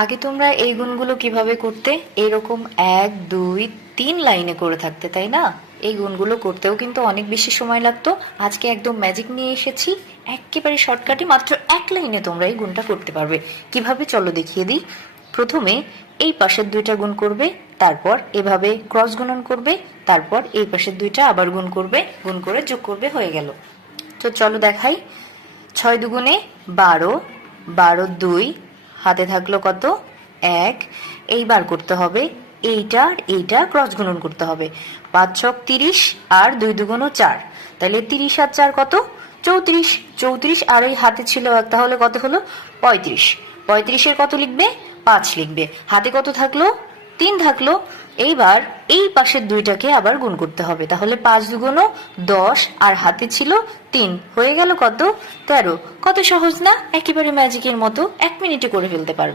আগে তোমরা এই গুণগুলো কিভাবে করতে? এরকম 1 2 3 লাইনে করে থাকতে, তাই না? এই গুণগুলো করতেও কিন্তু অনেক বেশি সময় লাগতো। আজকে একদম ম্যাজিক নিয়ে এসেছি, একেবারে শর্টকাটে মাত্র 1 লাইনে তোমরা এই গুণটা করতে পারবে। কিভাবে চলো দেখিয়ে দিই। প্রথমে এই পাশের দুইটা গুণ করবে, তারপর এভাবে ক্রস গুণন করবে, তারপর এই পাশের দুইটা আবার গুণ করবে, গুণ করে যোগ করবে, হয়ে গেল। তো চলো দেখাই। 6 দুগুণে 12, 12 2, হাতে থাকলো কত? 1। এইবার করতে হবে এইটা আর এইটা ক্রস গুণন করতে হবে। 5 ছক 30 আর 2 দুগুণ 4, তাহলে 30 আর 4 কত? 34। 34 আর এই হাতে ছিল 1, তাহলে কত হলো? 35। 35-এর কত লিখবে? 5 লিখবে। হাতে কত থাকলো? 3 থাকলো। এইবার এই পাশের দুইটাকে আবার গুণ করতে হবে, তাহলে 5 দুগুণ 10 আর হাতে ছিল 3, হয়ে গেল কত? 13। কত সহজ না? একেবারে ম্যাজিকের মতো 1 মিনিটে করে ফেলতে পারবে।